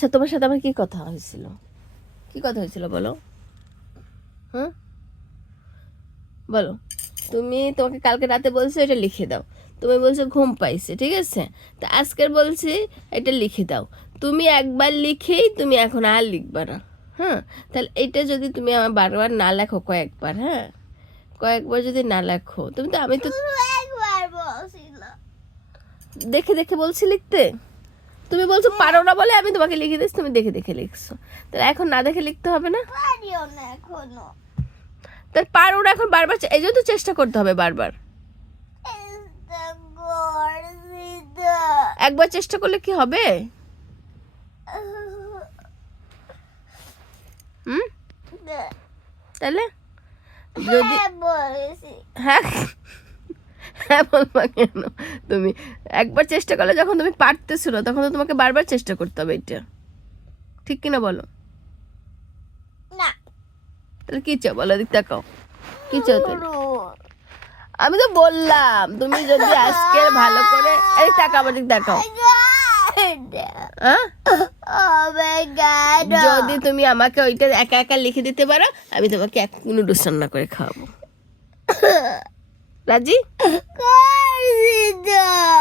আচ্ছা তোমার সাথে আমার কি কথা হয়েছিল, কি কথা হয়েছিল বলো? হ্যাঁ বলো। তোমাকে কালকে রাতে বলছো এটা লিখে দাও, তুমি বলছো ঘুম পাইছে, ঠিক আছে? তো আজকের বলছি এটা লিখে দাও, তুমি একবার লিখেই তুমি এখন আর লিখবা না। হ্যাঁ, তাহলে এটা যদি তুমি আমার বারবার না লেখো, কয়েকবার, হ্যাঁ কয়েকবার যদি না লেখো তুমি, তো আমি তো একবার বলছিল। দেখে দেখে বলছি লিখতে, তুমি বলছো পারো না বলে আমি তোমাকে লিখে দিচ্ছি, তুমি দেখে দেখে লিখছো। তাহলে এখন না দেখে লিখতে হবে না? পারিও না এখনো। তাহলে পারো না এখন বারবার, এই জন্য তো চেষ্টা করতে হবে বারবার। একবার চেষ্টা করলে কি হবে? হুম, তাহলে যদি হ্যাঁ হ্যাঁ বলবা কেন? তুমি একবার চেষ্টা করলে যখন তুমি পারতেছো না তখন তো তোমাকে বারবার চেষ্টা করতে হবে, এটা ঠিক কিনা বলো? না, তাহলে কি চাও বলো, দিক তাকাও, কি চাও তুমি? আমি তো বললাম তুমি যদি আজকের ভালো করে, এই তাকাও আমার দিক তাকাও, হ্যাঁ? যদি তুমি আমাকে ওইটা একা একা লিখে দিতে পারো আমি তোমাকে এক নুডলস রান্না করে খাওয়াবো, রাজি?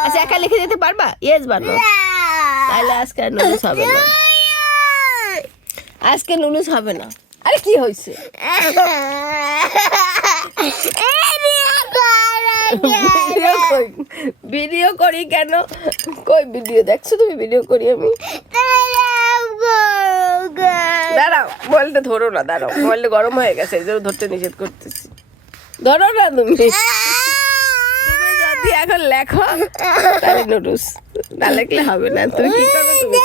আচ্ছা একা লিখে দিতে পারবা? ইয়েস বানো। তাহলে আজকে আর নুডলস হবে না, আজকে নুডলস হবে না। আরে কি হয়েছে? ভিডিও করি কেন? কই ভিডিও দেখছো তুমি? ভিডিও করি আমি? দাঁড়াও, মোবাইলটা ধরো না, দাঁড়াও, মোবাইলটা গরম হয়ে গেছে এই জন্য ধরতে নিষেধ করতেছি। ধরো না তুমি, তুমি যদি এখন লেখো তাহলে নুডলস, না লেখলে হবে না। তুমি কি করো তুমি?